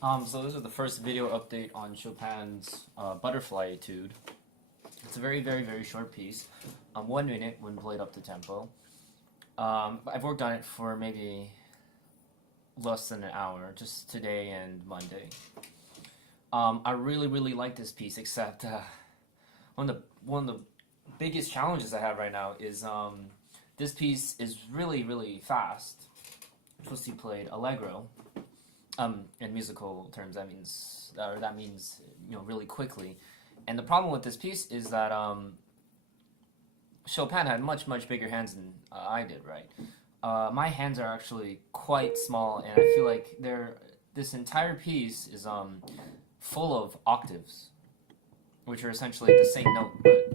So this is the first video update on Chopin's Butterfly Etude. It's a very, very, very short piece. 1 minute when played up to tempo. I've worked on it for maybe less than an hour, just today and Monday. I really, really like this piece, except one of the biggest challenges I have right now is this piece is really, really fast. It's supposed to be played allegro. In musical terms, that means really quickly. And the problem with this piece is that Chopin had much bigger hands than I did. Right, my hands are actually quite small, and I feel like this entire piece is full of octaves, which are essentially the same note, but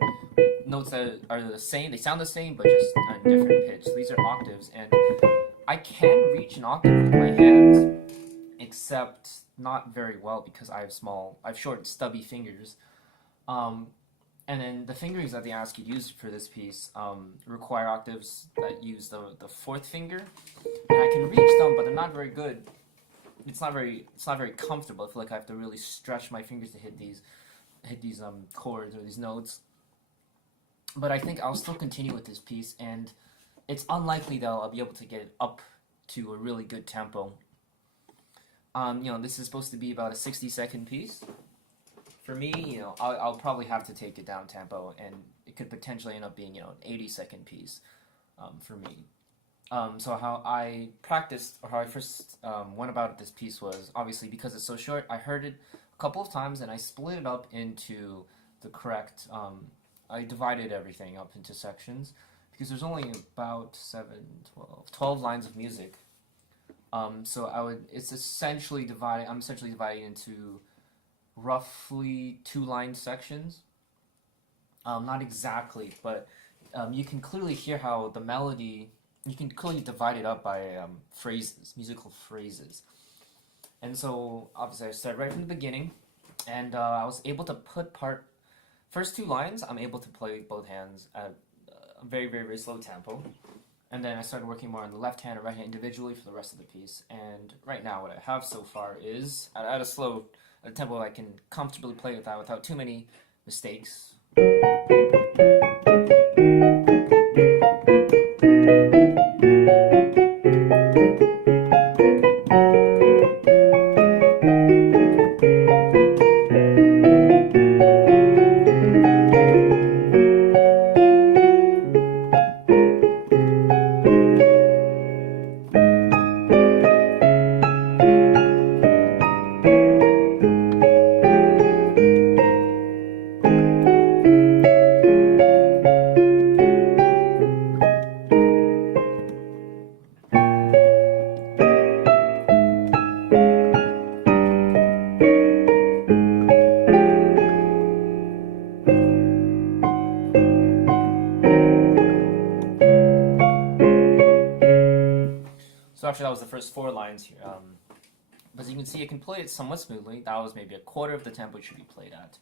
notes that are the same. They sound the same, but just on a different pitch. So these are octaves, and I can reach an octave with my hands, except not very well because I have short, stubby fingers. And then the fingerings that they ask you to use for this piece require octaves that use the fourth finger, and I can reach them, but they're not very good. It's not very comfortable. I feel like I have to really stretch my fingers to hit these chords or these notes. But I think I'll still continue with this piece, and it's unlikely that I'll be able to get it up to a really good tempo. This is supposed to be about a 60-second piece. For me, I'll probably have to take it down tempo, and it could potentially end up being, an 80-second piece for me. So how I practiced, or how I first went about this piece was, obviously, because it's so short, I heard it a couple of times, and I split it up into the correct, I divided everything up into sections, because there's only about 12 lines of music. So it's essentially divided, I'm essentially dividing into roughly 2-line sections. Not exactly, but you can clearly hear how the melody, you can clearly divide it up by phrases, musical phrases. And so, obviously, I started right from the beginning, and I was able to first 2 lines, I'm able to play both hands at a very, very, very slow tempo. And then I started working more on the left hand and right hand individually for the rest of the piece. And right now, what I have so far is at a tempo I can comfortably play without too many mistakes. So actually that was the first 4 lines here. But as you can see, I can play it somewhat smoothly. That was maybe a quarter of the tempo it should be played at.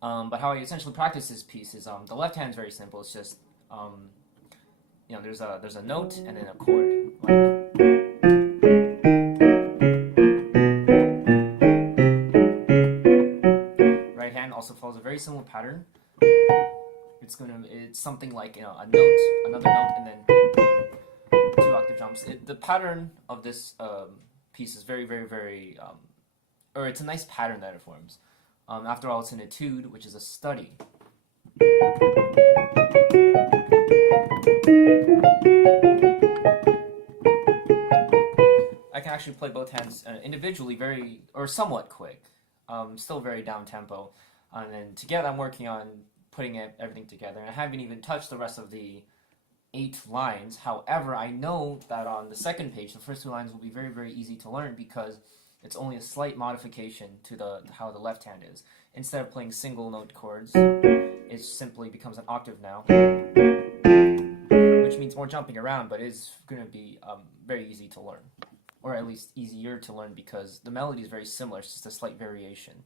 But how I essentially practice this piece is the left hand is very simple. It's just there's a note and then a chord. Right hand also follows a very similar pattern. It's something like a note, another note, and then 2 octave jumps. The pattern of this piece is very, very, very, or it's a nice pattern that it forms. After all, it's an etude, which is a study. I can actually play both hands individually or somewhat quick, still very down tempo. And then together I'm working on putting everything together. And I haven't even touched the rest of the 8 lines. However, I know that on the second page, the first 2 lines will be very, very easy to learn because it's only a slight modification to how the left hand is. Instead of playing single note chords, it simply becomes an octave now, which means more jumping around, but it's going to be very easy to learn, or at least easier to learn because the melody is very similar. It's just a slight variation.